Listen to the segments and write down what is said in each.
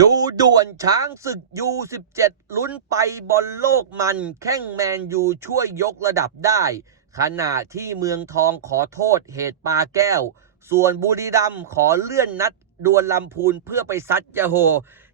ดูด่วนช้างศึกยู17ลุ้นไปบอลโลกมัน แข้งแมนยูช่วยยกระดับได้ ขณะที่เมืองทองขอโทษเหตุปาแก้ว ส่วนบุรีรัมย์ขอเลื่อนนัดดวลลำพูนเพื่อไปซัดยาโฮ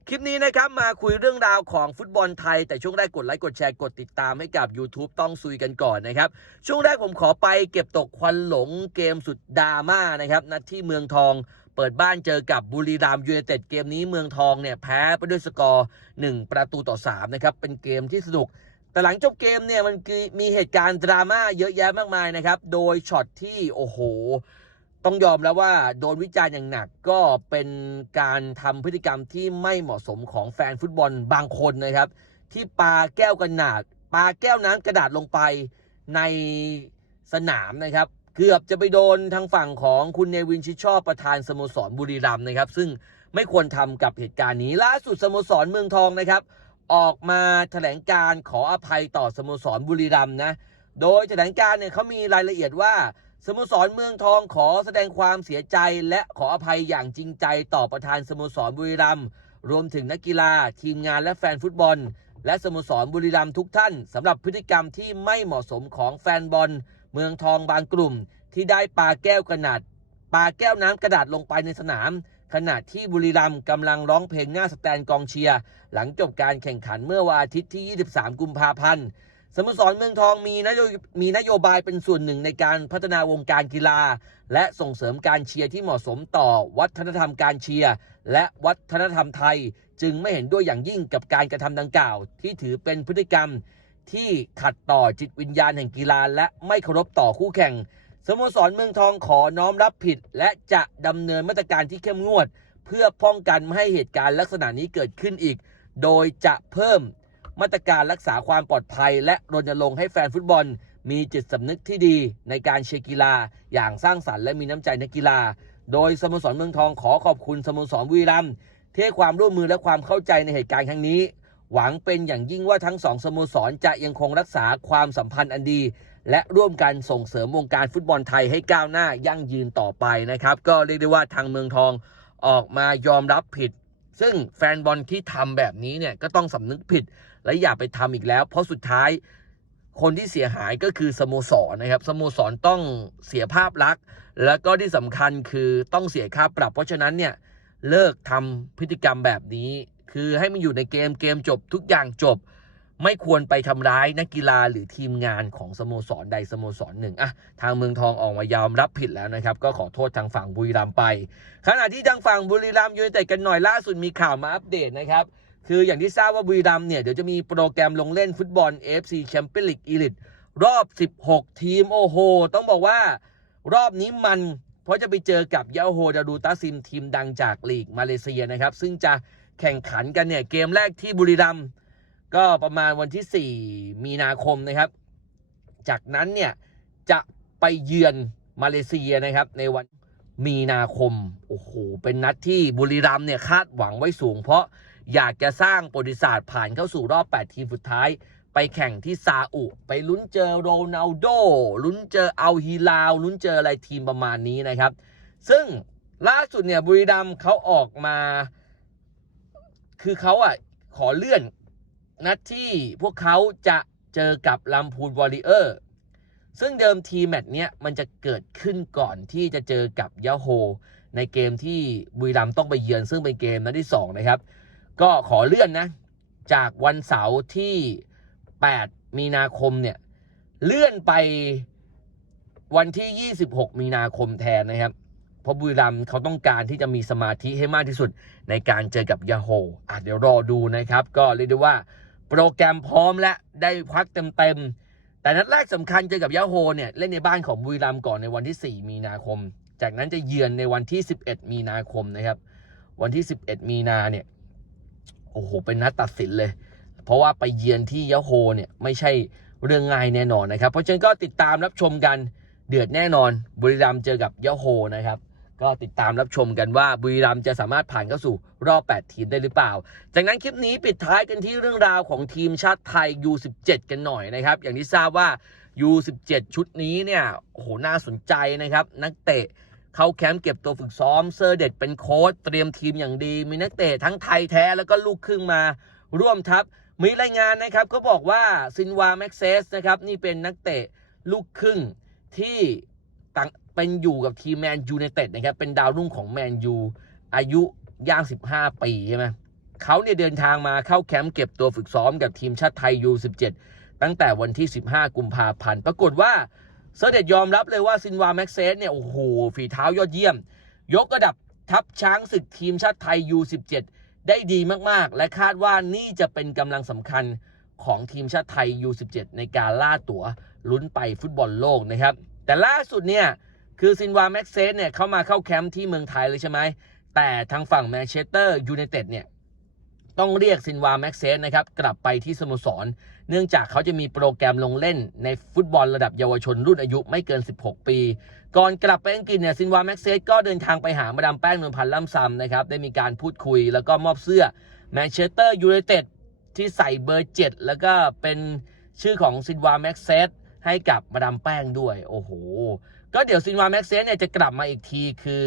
คลิปนี้นะครับมาคุยเรื่องราวของฟุตบอลไทย แต่ช่วงแรกกดไลค์กดแชร์กดติดตามให้กับ YouTube ต้องซุยกันก่อนนะครับ ช่วงแรกผมขอไปเก็บตกควันหลงเกมสุดดราม่านะครับนัดที่เมืองทอง เปิดบ้านเจอกับบุรีรัมยูไนเต็ดเกมนี้เมืองทองเนี่ยแพ้ไปด้วยสกอร์ 1 ประตูต่อ3นะครับเป็นเกมที่สนุก แต่หลังจบเกมเนี่ยมันมีเหตุการณ์ดราม่าเยอะแยะมากมายนะครับ โดยช็อตที่โอ้โห ต้องยอมแล้วว่าโดนวิจารณ์อย่างหนักก็เป็นการทำพฤติกรรมที่ไม่เหมาะสมของแฟนฟุตบอลบางคนนะครับ ที่ปาแก้วกระดาษปาแก้วน้ำกระดาษลงไปในสนามนะครับ เกือบจะไปโดนทางฝั่งของคุณเนวินชิดชอบประธานสโมสรบุรีรัมย์นะครับ ซึ่งไม่ควรทำกับเหตุการณ์นี้ ล่าสุดสโมสรเมืองทองนะครับ ออกมาแถลงการขออภัยต่อสโมสรบุรีรัมย์นะ โดยแถลงการเนี่ยเขามีรายละเอียดว่าสโมสรเมืองทองขอแสดงความเสียใจและขออภัยอย่างจริงใจต่อประธานสโมสรบุรีรัมย์รวมถึงนักกีฬา ทีมงานและแฟนฟุตบอล และสโมสรบุรีรัมย์ทุกท่านสำหรับพฤติกรรมที่ไม่เหมาะสมของแฟนบอล มืองทองบางกลุ่มที่ได้ปาแก้วกระดาษปาแก้วน้ำกระดาษลงไปในสนาม ขณะที่บุรีรัมย์กำลังร้องเพลงหน้าสแตนกองเชียร์ หลังจบการแข่งขันเมื่อวันอาทิตย์ที่ 23 กุมภาพันธ์สโมสรเมืองทองมีนโยมีนโยบายเป็นส่วนหนึ่งในการพัฒนาวงการกีฬา และส่งเสริมการเชียร์ที่เหมาะสมต่อวัฒนธรรมการเชียร์และวัฒนธรรมไทย จึงไม่เห็นด้วยอย่างยิ่งกับการกระทำดังกล่าว ที่ถือเป็นพฤติกรรม ที่ขัดต่อจิตวิญญาณแห่งกีฬาและไม่เคารพต่อคู่แข่ง สโมสรเมืองทองขอน้อมรับผิด และจะดำเนินมาตรการที่เข้มงวด เพื่อป้องกันไม่ให้เหตุการณ์ลักษณะนี้เกิดขึ้นอีก โดยจะเพิ่มมาตรการรักษาความปลอดภัย และรณรงค์ให้แฟนฟุตบอล มีจิตสำนึกที่ดีในการเชียร์กีฬา อย่างสร้างสรรค์และมีน้ำใจนักกีฬา โดยสโมสรเมืองทองขอขอบคุณสโมสรบุรีรัมที่ให้ความร่วมมือและความเข้าใจในเหตุการณ์ครั้งนี้ หวังเป็นอย่างยิ่งว่าทั้งสองสโมสรจะยังคงรักษาความสัมพันธ์อันดี และร่วมกันส่งเสริมวงการฟุตบอลไทยให้ก้าวหน้ายั่งยืนต่อไปนะครับ ก็เรียกได้ว่าทางเมืองทองออกมายอมรับผิด ซึ่งแฟนบอลที่ทำแบบนี้เนี่ยก็ต้องสำนึกผิด และอย่าไปทำอีกแล้ว เพราะสุดท้ายคนที่เสียหายก็คือสโมสรนะครับสโมสรต้องเสียภาพลักษณ์ แล้วก็ที่สำคัญคือต้องเสียค่าปรับ เพราะฉะนั้นเนี่ยเลิกทำพฤติกรรมแบบนี้ คือให้มันอยู่ในเกมเกมจบทุกอย่างจบ ไม่ควรไปทำร้ายนักกีฬาหรือทีมงานของสโมสรใดสโมสรหนึ่งอะทางเมืองทองออกมายอมรับผิดแล้วนะครับ ก็ขอโทษทางฝั่งบุรีรัมย์ไป ขณะที่ทางฝั่งบุรีรัมย์ยูไนเต็ดกันหน่อยล่าสุดมีข่าวมาอัปเดตนะครับคืออย่างที่ทราบว่าบุรีรัมย์เนี่ยเดี๋ยวจะมีโปรแกรมลงเล่นฟุตบอล AFC Champions League Elite รอบ 16 ทีมโอ้โห ต้องบอกว่ารอบนี้มัน เพราะจะไปเจอกับยาโฮดารูตาซิมทีมดังจากลีกมาเลเซียนะครับ ซึ่งจะ แข่งขันกันเนี่ยเกมแรกที่บุรีรัมย์ก็ประมาณวันที่ 4 มีนาคมนะครับ จากนั้นเนี่ยจะไปเยือนมาเลเซียนะครับ ในวันมีนาคม โอ้โห เป็นนัดที่บุรีรัมย์เนี่ยคาดหวังไว้สูง เพราะอยากจะสร้างประวัติศาสตร์ผ่านเข้าสู่รอบ 8 ทีมสุดท้าย ไปแข่งที่ซาอุ ไปลุ้นเจอโรนัลโด ลุ้นเจออัลฮิลาลลุ้นเจออะไรทีมประมาณนี้นะครับ ซึ่งล่าสุดเนี่ยบุรีรัมย์เขาออกมา คือเขาอะขอเลื่อนนัดที่พวกเขาจะเจอกับลำพูนวอริเออร์ซึ่งเดิมทีแมตช์เนี้ยมันจะเกิดขึ้นก่อนที่จะเจอกับยาโฮในเกมที่บุรีรัมต้องไปเยือนซึ่งเป็นเกมนัดที่ 2 นะครับ ก็ขอเลื่อนนะ จากวันเสาร์ที่ 8 มีนาคมเนี่ย เลื่อนไปวันที่ 26 มีนาคมแทนนะครับ เพราะบุรีรัมย์เขาต้องการที่จะมีสมาธิให้มากที่สุดในการเจอกับยาโฮอะเดี๋ยวรอดูนะครับ ก็เรียกได้ว่า โปรแกรมพร้อมและได้พักเต็มๆ แต่นัดแรกสำคัญเจอกับยาโฮเนี่ยเล่นในบ้านของบุรีรัมย์ก่อนในวันที่ 4 มีนาคม จากนั้นจะเยือนในวันที่ 11 มีนาคมนะครับ วันที่ 11 มีนาเนี่ยโอ้โหเป็นนัดตัดสินเลย เพราะว่าไปเยือนที่ยะโฮเนี่ยไม่ใช่เรื่องง่ายแน่นอนนะครับ เพราะฉะนั้นก็ติดตามรับชมกันเดือดแน่นอนบุรีรัมย์เจอกับยะโฮนะครับ ก็ติดตามรับชมกันว่าบุรีรัมย์จะสามารถผ่านเข้าสู่รอบ 8 ทีมได้หรือเปล่า จากนั้นคลิปนี้ปิดท้ายกันที่เรื่องราวของทีมชาติไทย U17 กันหน่อยนะครับ อย่างที่ทราบว่า U17 ชุดนี้เนี่ยโโหน่าสนใจนะครับ นักเตะเข้าแคมป์เก็บตัวฝึกซ้อมเซอร์เด็ดเป็นโค้ชเตรียมทีมอย่างดี มีนักเตะทั้งไทยแท้แล้วก็ลูกครึ่งมาร่วมทัพ มีรายงานนะครับก็บอกว่าซินวาแม็กเซสนะครับนี่เป็นนักเตะลูกครึ่งที่ต่าง เป็นอยู่กับทีมแมนยูในเต็ดนะครับ เป็นดาวรุ่งของแมนยูอายุย่าง 15 ปีใช่ไหมเขาเนี่ยเดินทางมาเข้าแคมป์เก็บตัวฝึกซ้อมกับทีมชาติไทย U17 ตั้งแต่วันที่ 15 กุมภาพันธ์ ปรากฏว่าเซอร์เดตยอมรับเลยว่าซินวาแม็กเซสเนี่ย โอ้โห ฝีเท้ายอดเยี่ยม ยกระดับทัพช้างศึกทีมชาติไทย U17 ได้ดีมาก ๆ และคาดว่านี่จะเป็นกำลังสำคัญของทีมชาติไทย U17 ในการล่าตั๋วลุ้นไปฟุตบอลโลกนะครับ แต่ล่าสุดเนี่ย คือซินวาแม็กเซสเนี่ยเข้ามาเข้าแคมป์ที่เมืองไทยเลยใช่ไหม แต่ทางฝั่งแมนเชสเตอร์ยูไนเต็ดเนี่ยต้องเรียกซินวาแม็กเซสนะครับกลับไปที่สโมสร เนื่องจากเขาจะมีโปรแกรมลงเล่นในฟุตบอลระดับเยาวชนรุ่นอายุไม่เกิน 16 ปี ก่อนกลับไปอังกฤษเนี่ยซินวาแม็กเซสก็เดินทางไปหามาดามแป้งนวลพันธ์ล่ำซำนะครับได้มีการพูดคุยแล้วก็มอบเสื้อแมนเชสเตอร์ยูไนเต็ดที่ใส่เบอร์ 7 แล้วก็เป็นชื่อของซินวาแม็กเซส ให้กับมาดามแป้งด้วย โอ้โห ก็เดี๋ยวซินวาแม็กเซสเนี่ยจะกลับมาอีกทีคือ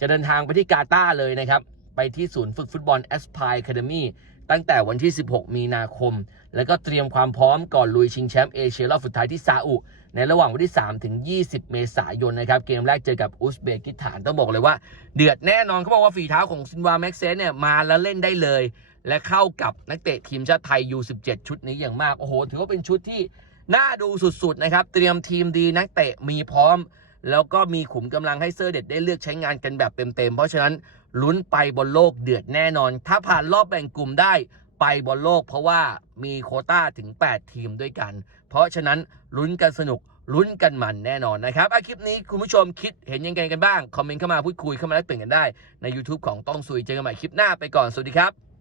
จะเดินทางไปที่กาตาร์เลยนะครับ ไปที่ศูนย์ฝึกฟุตบอล a s p i r e Academy ตั้งแต่วันที่ 16 มีนาคม แล้วก็เตรียมความพร้อมก่อนลุยชิงแชมป์เอเชียรอบสุดท้ายที่ซาอุ ในระหว่างวันที่ 3 ถึง 20 เมษายนนะครับ เกมแรกเจอกับอุซเบกิสถานต้องบอกเลยว่า เดือดแน่นอนเขาบอกว่าฝีเท้าของซินวาแม็กเซสเนี่ยมาแล้วเล่นได้เลย และเข้ากับนักเตะทีมชาติไทย U17 ชุดนี้อย่างมาก โอ้โห ถือว่าเป็นชุดที่ น่าดูสุดๆนะครับ เตรียมทีมดีนักเตะมีพร้อม แล้วก็มีขุมกำลังให้เซอร์เด็ดได้เลือกใช้งานกันแบบเต็มๆ เพราะฉะนั้นลุ้นไปบนโลกเดือดแน่นอน ถ้าผ่านรอบแบ่งกลุ่มได้ไปบนโลก เพราะว่ามีโคต้าถึง 8 ทีมด้วยกัน เพราะฉะนั้นลุ้นกันสนุกลุ้นกันมันแน่นอนนะครับอาคลิปนี้คุณผู้ชมคิดเห็นยังไงกันบ้าง คอมเมนต์เข้ามาพูดคุยเข้ามาแลกเปลี่ยนกันได้ใน YouTube ของต้องซุยเจอกันใหม่คลิปหน้าไปก่อน สวัสดีครับ